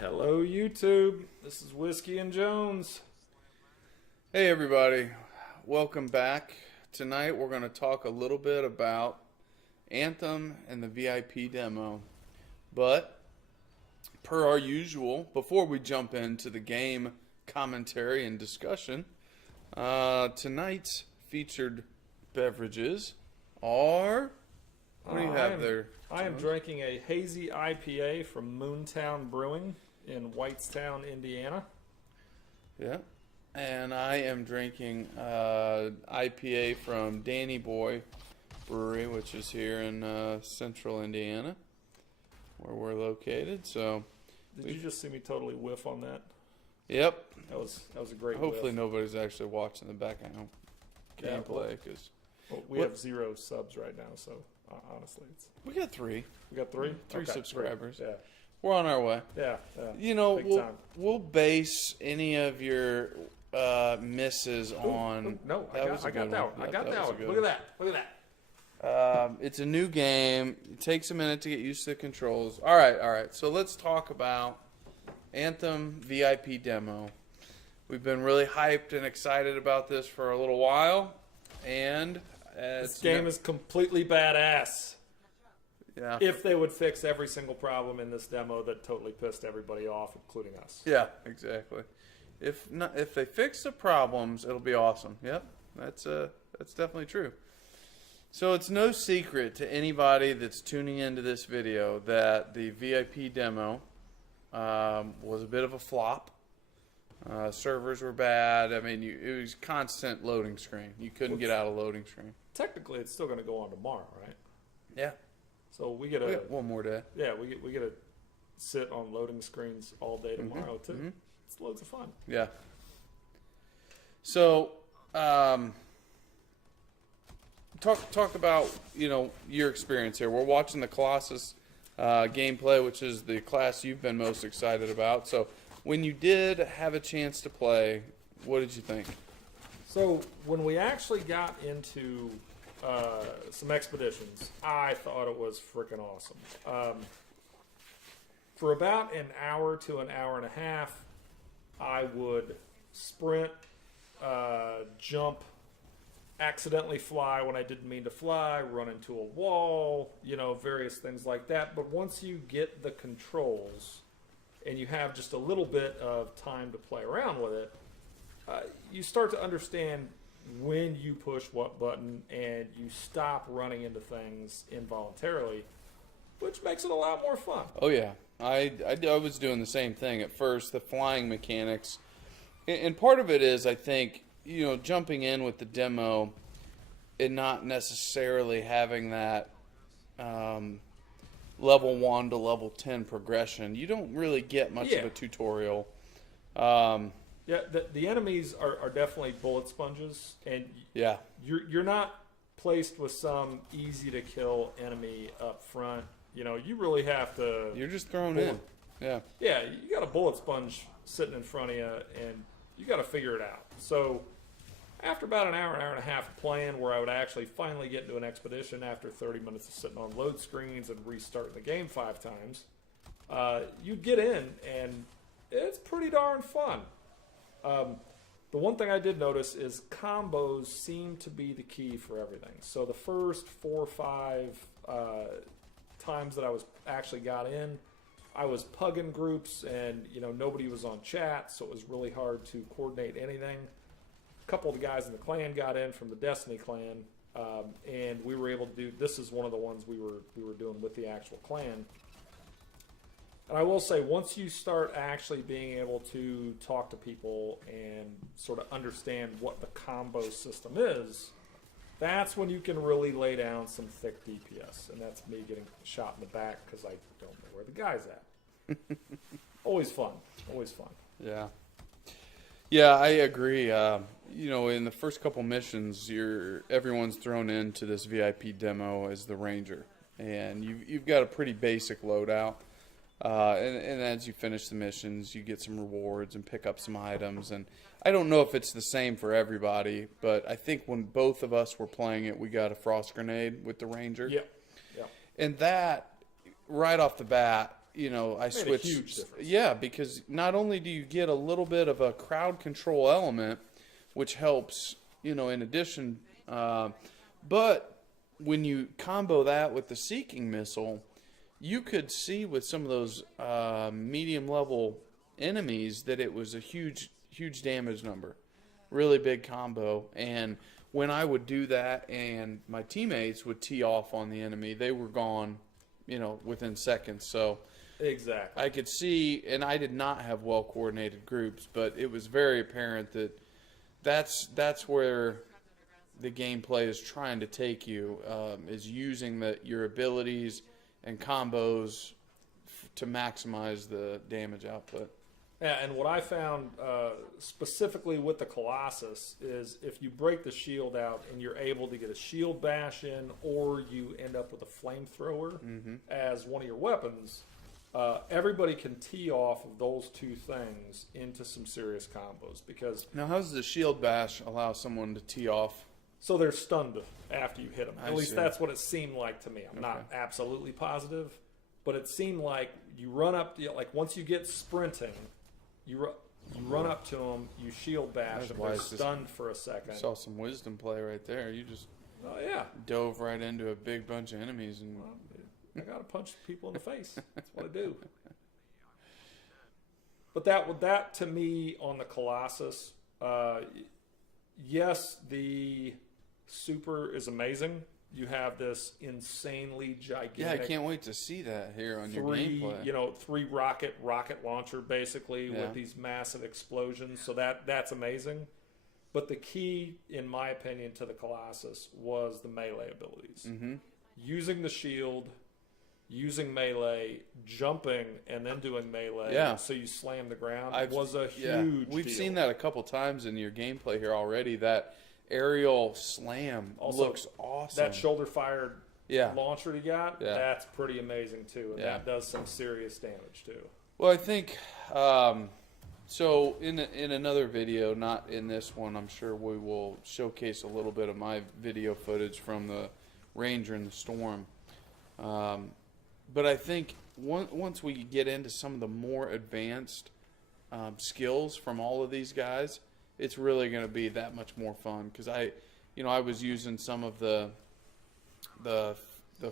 Hello, YouTube. This is Whiskey and Jones. Hey, everybody. Welcome back. Tonight we're going to talk a little bit about Anthem and the VIP demo. But, per our usual, before we jump into the game commentary and discussion, tonight's featured beverages are... What do you have there? I am drinking a hazy IPA from Moontown Brewing in Whitestown, Indiana. Yeah. And I am drinking IPA from Danny Boy Brewery, which is here in central Indiana, where we're located. So, did you just see me totally whiff on that? Yep. That was a great Hopefully whiff. Nobody's actually watching the background gameplay. Cause we have 0 subs right now, so honestly, we got 3. We got 3? Three Okay, subscribers. 3. Yeah. We're on our way. Yeah. You know, Big time. we'll base any of your misses on. No, I got that one. I got that one. Look at that. It's a new game. It takes a minute to get used to the controls. All right. So let's talk about Anthem VIP demo. We've been really hyped and excited about this for a little while, and this game is completely badass. Yeah. If they would fix every single problem in this demo that totally pissed everybody off, including us. Yeah, exactly. If they fix the problems, it'll be awesome. Yep, that's definitely true. So it's no secret to anybody that's tuning into this video that the VIP demo was a bit of a flop. Servers were bad. I mean, it was constant loading screen. You couldn't get out of loading screen. Technically, it's still going to go on tomorrow, right? Yeah. So we get one more day. Yeah, we get to sit on loading screens all day tomorrow too. Mm-hmm. It's loads of fun. Yeah. So, talk about your experience here. We're watching the Colossus gameplay, which is the class you've been most excited about. So, when you did have a chance to play, what did you think? So when we actually got into some expeditions, I thought it was freaking awesome. For about an hour to an hour and a half, I would sprint, jump, accidentally fly when I didn't mean to fly, run into a wall, various things like that. But once you get the controls and you have just a little bit of time to play around with it, you start to understand when you push what button and you stop running into things involuntarily, which makes it a lot more fun. Oh, yeah. I was doing the same thing at first, the flying mechanics. And part of it is, I think, jumping in with the demo and not necessarily having that level 1 to level 10 progression. You don't really get much of a tutorial. Yeah, the enemies are definitely bullet sponges, and you're not placed with some easy to kill enemy up front. You really have to. You're just thrown in. Yeah. Yeah, you got a bullet sponge sitting in front of you, and you got to figure it out. So, after about an hour and a half of playing, where I would actually finally get into an expedition after 30 minutes of sitting on load screens and restarting the game 5 times, you'd get in, and it's pretty darn fun. The one thing I did notice is combos seem to be the key for everything. So the first 4 or 5 times that I actually got in, I was pugging groups, and nobody was on chat, so it was really hard to coordinate anything. A couple of the guys in the clan got in from the Destiny clan, and we were able to do. This is one of the ones we were doing with the actual clan. And I will say, once you start actually being able to talk to people and sort of understand what the combo system is, that's when you can really lay down some thick DPS. And that's me getting shot in the back because I don't know where the guy's at. Always fun. Always fun. Yeah. Yeah, I agree. In the first couple missions, everyone's thrown into this VIP demo as the Ranger. And you've got a pretty basic loadout. And as you finish the missions, you get some rewards and pick up some items. And I don't know if it's the same for everybody, but I think when both of us were playing it, we got a frost grenade with the Ranger. Yep. And that, right off the bat, I Made a switched. huge difference. Yeah, because not only do you get a little bit of a crowd control element, which helps, in addition, but when you combo that with the seeking missile, you could see with some of those medium level enemies that it was a huge damage number, really big combo. And when I would do that and my teammates would tee off on the enemy, they were gone, within seconds. So Exactly. I could see, and I did not have well coordinated groups, but it was very apparent that that's where the gameplay is trying to take you, is using your abilities and combos to maximize the damage output. Yeah, and what I found specifically with the Colossus is if you break the shield out and you're able to get a shield bash in, or you end up with a flamethrower as one of your weapons, everybody can tee off of those two things into some serious combos. Because now, how does the shield bash allow someone to tee off? So they're stunned after you hit them. At least see. that's what it seemed like to me. I'm not absolutely positive, but it seemed like you run up, like once you get sprinting, you run up to them, you shield bash them, they're stunned for a second. You saw some wisdom play right there. You just dove right into a big bunch of enemies. And I got to punch people in the face. That's what I do. But that to me on the Colossus, yes, the Super is amazing. You have this insanely gigantic. Yeah, I can't wait to see that here on your gameplay. 3 rocket launcher basically with these massive explosions. So that's amazing. But the key, in my opinion, to the Colossus was the melee abilities. Mm-hmm. Using the shield, using melee, jumping, and then doing melee. Yeah. So you slam the ground. Was a huge We've deal. seen that a couple times in your gameplay here already. That aerial slam also looks awesome. That shoulder-fired launcher you got, that's pretty amazing too. And that does some serious damage too. Well, I think, so in another video, not in this one, I'm sure we will showcase a little bit of my video footage from the Ranger and the Storm. But I think once we get into some of the more advanced skills from all of these guys, it's really going to be that much more fun. Because I was using some of the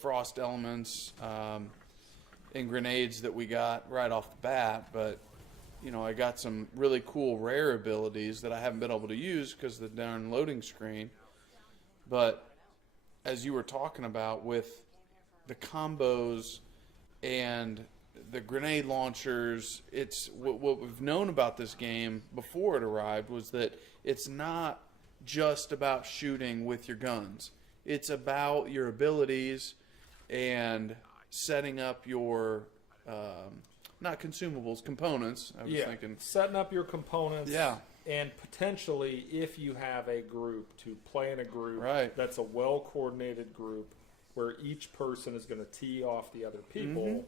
frost elements and grenades that we got right off the bat, but I got some really cool rare abilities that I haven't been able to use because of the darn loading screen. But as you were talking about with the combos and the grenade launchers, it's what we've known about this game before it arrived was that it's not just about shooting with your guns. It's about your abilities and setting up your not consumables, components. I was thinking setting up your components. Yeah. And potentially, if you have a group, to play in a group that's a well-coordinated group where each person is going to tee off the other people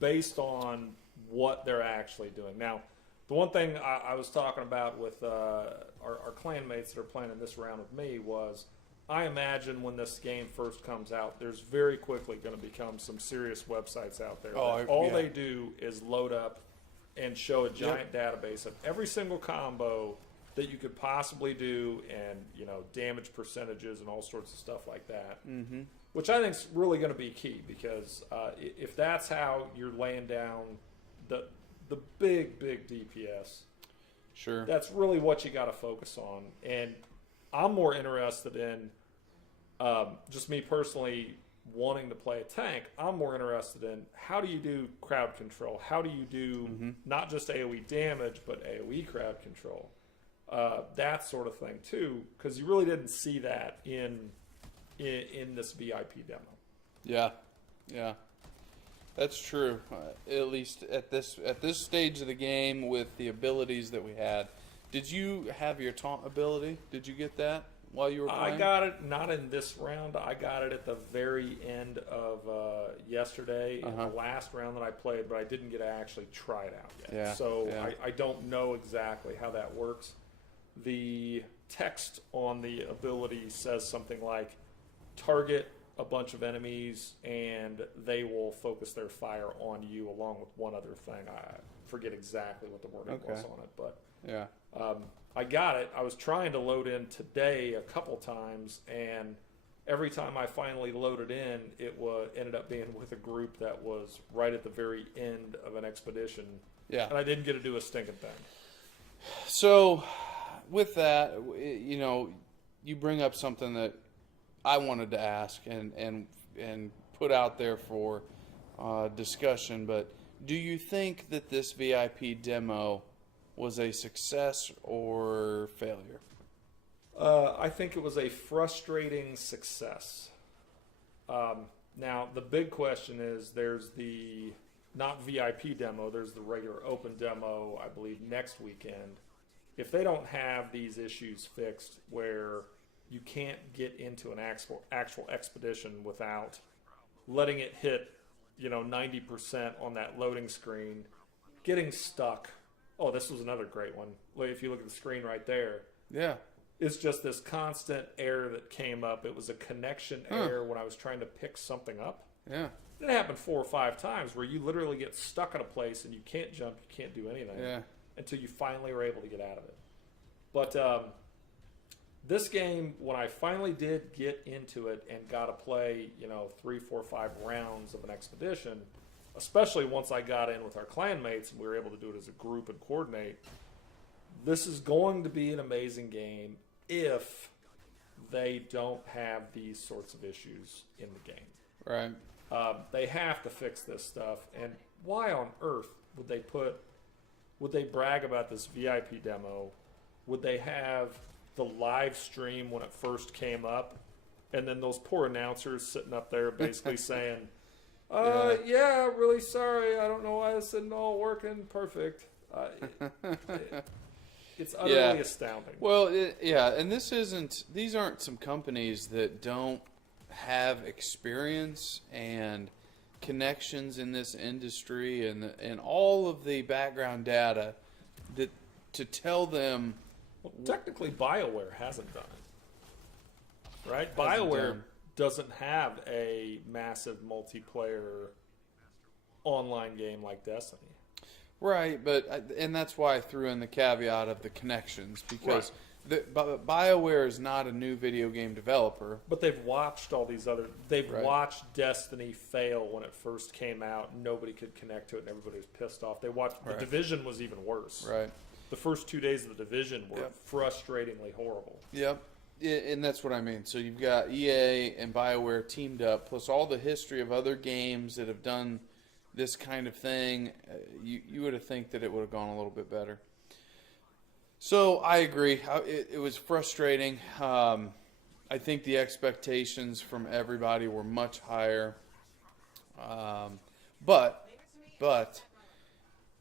based on what they're actually doing. Now, the one thing I was talking about with our clan mates that are playing in this round with me was I imagine when this game first comes out, there's very quickly going to become some serious websites out there. They do is load up and show a giant database of every single combo that you could possibly do, and damage percentages and all sorts of stuff like that. Mm-hmm. Which I think is really going to be key, because if that's how you're laying down the big DPS, sure, that's really what you got to focus on. And I'm more interested in just me personally wanting to play a tank. I'm more interested in how do you do crowd control? How do you do not just AoE damage, but AoE crowd control? That sort of thing too, because you really didn't see that in this VIP demo. Yeah, that's true. At least at this stage of the game, with the abilities that we had. Did you have your taunt ability? Did you get that while you were playing? I got it not in this round. I got it at the very end of yesterday, in the last round that I played, but I didn't get to actually try it out yet. I don't know exactly how that works. The text on the ability says something like, target a bunch of enemies, and they will focus their fire on you along with one other thing. I forget exactly what the wording was on it, but Yeah. I got it. I was trying to load in today a couple times, and every time I finally loaded in, it ended up being with a group that was right at the very end of an expedition, Yeah. and I didn't get to do a stinking thing. So, with that, you bring up something that I wanted to ask and put out there for discussion. But do you think that this VIP demo was a success or failure? I think it was a frustrating success. Now, the big question is there's the not VIP demo, there's the regular open demo, I believe, next weekend. If they don't have these issues fixed where you can't get into an actual expedition without letting it hit, 90% on that loading screen, getting stuck. Oh, this was another great one. If you look at the screen right there, Yeah. it's just this constant error that came up. It was a connection error when I was trying to pick something up. Yeah. It happened 4 or 5 times where you literally get stuck in a place and you can't jump, you can't do anything until you finally were able to get out of it. But this game, when I finally did get into it and got to play, 3, 4, 5 rounds of an expedition, especially once I got in with our clanmates and we were able to do it as a group and coordinate, this is going to be an amazing game if they don't have these sorts of issues in the game. Right. They have to fix this stuff. And why on earth would they brag about this VIP demo? Would they have the live stream when it first came up? And then those poor announcers sitting up there basically saying, yeah, really sorry. I don't know why this isn't all working perfect. It's utterly astounding. Well, and these aren't some companies that don't have experience and connections in this industry and all of the background data that to tell them. Well, technically, BioWare hasn't done it, right? BioWare doesn't have a massive multiplayer online game like Destiny. Right, and that's why I threw in the caveat of the connections, because BioWare is not a new video game developer. But they've watched all these other. They've watched Destiny fail when it first came out. Nobody could connect to it, and everybody was pissed off. They watched The Division was even worse. Right. The first 2 days of The Division were frustratingly horrible. Yep. And that's what I mean. So you've got EA and BioWare teamed up, plus all the history of other games that have done this kind of thing. You would have think that it would have gone a little bit better. So I agree. It was frustrating. I think the expectations from everybody were much higher. But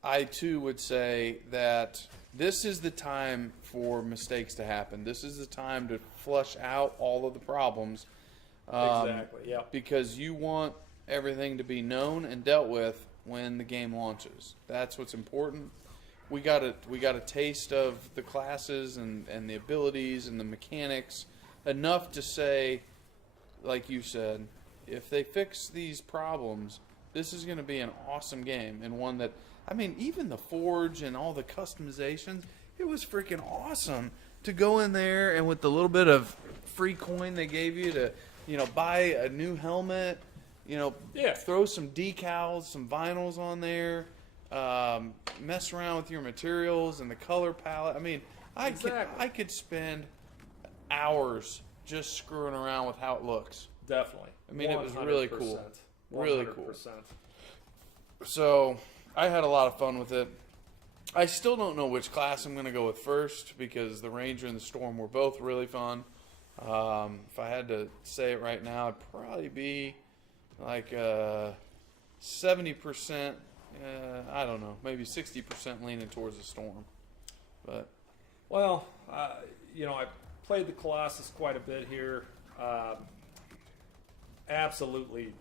I too would say that this is the time for mistakes to happen. This is the time to flush out all of the problems. Exactly, yeah. Because you want everything to be known and dealt with when the game launches. That's what's important. We got a taste of the classes and the abilities and the mechanics enough to say, like you said, if they fix these problems, this is going to be an awesome game, and one that, I mean, even the Forge and all the customizations, it was freaking awesome to go in there and with the little bit of free coin they gave you to, buy a new helmet, throw some decals, some vinyls on there, mess around with your materials and the color palette. I mean, I could spend hours just screwing around with how it looks. Definitely. I mean, it was really cool. 100%. Really cool. So I had a lot of fun with it. I still don't know which class I'm going to go with first, because the Ranger and the Storm were both really fun. If I had to say it right now, it'd probably be like 70%, I don't know, maybe 60% leaning towards the Storm. But well, I played the Colossus quite a bit here. Absolutely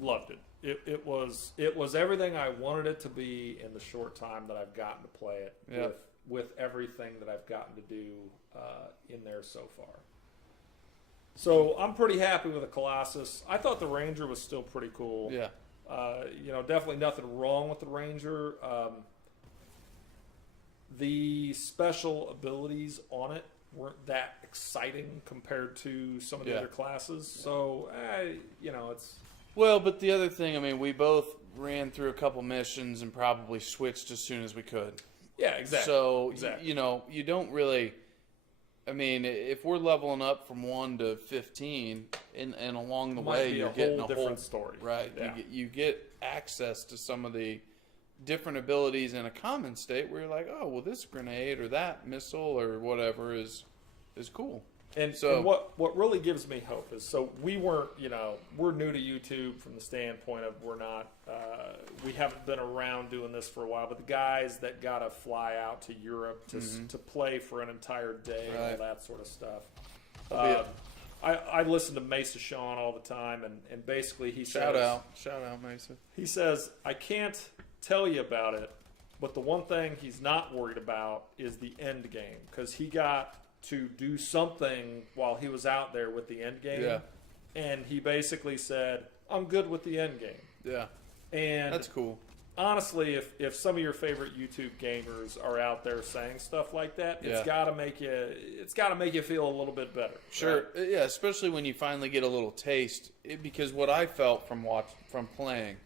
loved it. It was everything I wanted it to be in the short time that I've gotten to play it with everything that I've gotten to do in there so far. So I'm pretty happy with the Colossus. I thought the Ranger was still pretty cool. Yeah. Definitely nothing wrong with the Ranger. The special abilities on it weren't that exciting compared to some of the other classes. So, it's... Well, but the other thing, I mean, we both ran through a couple missions and probably switched as soon as we could. Yeah, exactly. So, you don't really... I mean, if we're leveling up from 1 to 15, and along the way you're getting a different story. Right. Yeah. You get access to some of the different abilities in a common state where you're like, oh, well, this grenade or that missile or whatever is cool. And what really gives me hope is, so we weren't, we're new to YouTube from the standpoint of we haven't been around doing this for a while, but the guys that got to fly out to Europe to play for an entire day and all that sort of stuff. I listen to Mesa Sean all the time, and basically he Shout out Mesa. He says, I can't tell you about it, but the one thing he's not worried about is the end game, because he got to do something while he was out there with the end game. Yeah. And he basically said, I'm good with the end game. Yeah. And that's cool. Honestly, if some of your favorite YouTube gamers are out there saying stuff like that, it's gotta make you feel a little bit better. Sure. Right? Yeah, especially when you finally get a little taste. Because what I felt from playing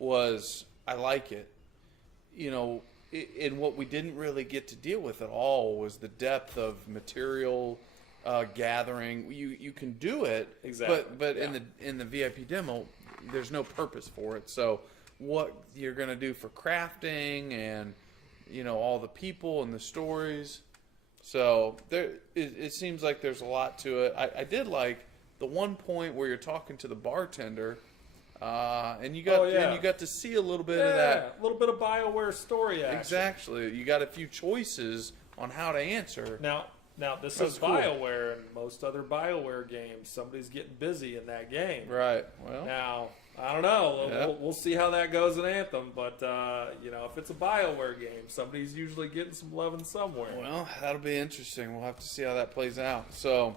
was I like it. And what we didn't really get to deal with at all was the depth of material gathering. You can do it, exactly, but in the VIP demo, there's no purpose for it. So what you're going to do for crafting and all the people and the stories. So it seems like there's a lot to it. I did like the one point where you're talking to the bartender. And you got to see a little bit of that. A little bit of BioWare story action. Exactly. You got a few choices on how to answer. Now this is BioWare, and most other BioWare games, somebody's getting busy in that game. Right. Well. Now, I don't know. We'll see how that goes in Anthem, but if it's a BioWare game, somebody's usually getting some loving somewhere. Well, that'll be interesting. We'll have to see how that plays out. So,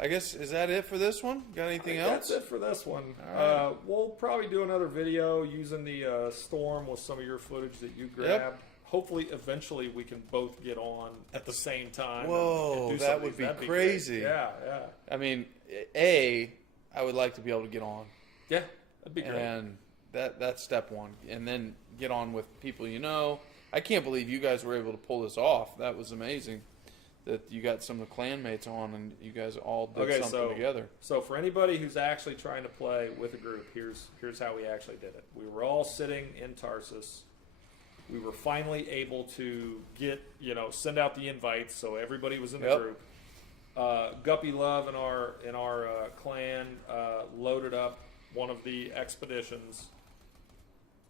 I guess, is that it for this one? Got anything else? That's it for this one. Right. We'll probably do another video using the Storm with some of your footage that you grabbed. Yep. Hopefully, eventually, we can both get on at the same time. Whoa, and do that would be crazy. Yeah. I mean, I would like to be able to get on. Yeah, that'd be great. And that's step one. And then get on with people you know. I can't believe you guys were able to pull this off. That was amazing. That you got some of the clanmates on and you guys all did something together. So for anybody who's actually trying to play with a group, here's how we actually did it. We were all sitting in Tarsus. We were finally able to send out the invites, so everybody was in the group. Guppy Love in our clan loaded up one of the expeditions.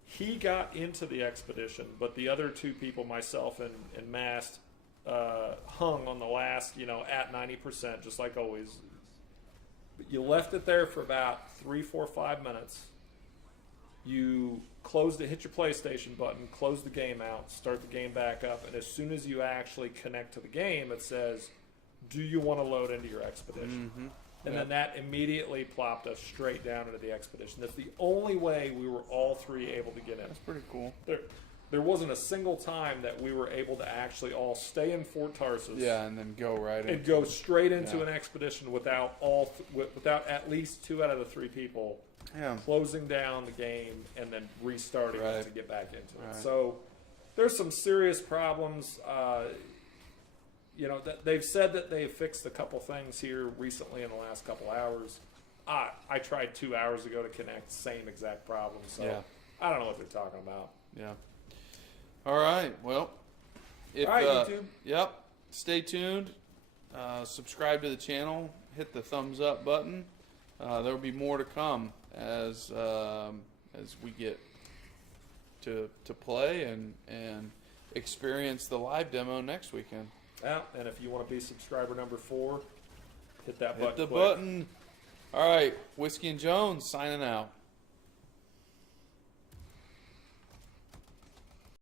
He got into the expedition, but the other two people, myself and Mast, hung on the last, at 90%, just like always. But you left it there for about 3, 4, 5 minutes. You closed it, hit your PlayStation button, close the game out, start the game back up, and as soon as you actually connect to the game, it says, do you want to load into your expedition? Mm-hmm. And then that immediately plopped us straight down into the expedition. That's the only way we were all three able to get in. That's pretty cool. There wasn't a single time that we were able to actually all stay in Fort Tarsus. Yeah, and then go right in. And go straight into an expedition without at least 2 out of the 3 people closing down the game and then restarting it to get back into it. Right. So there's some serious problems. They've said that they've fixed a couple things here recently in the last couple hours. I tried 2 hours ago to connect, same exact problem. So I don't know what they're talking about. Yeah. All right. Well, all right, YouTube. Yep. Stay tuned. Subscribe to the channel. Hit the thumbs up button. There will be more to come as we get to play and experience the live demo next weekend. Yeah, and if you want to be subscriber number 4, hit that button. Hit the button. All right. Whiskey and Jones signing out.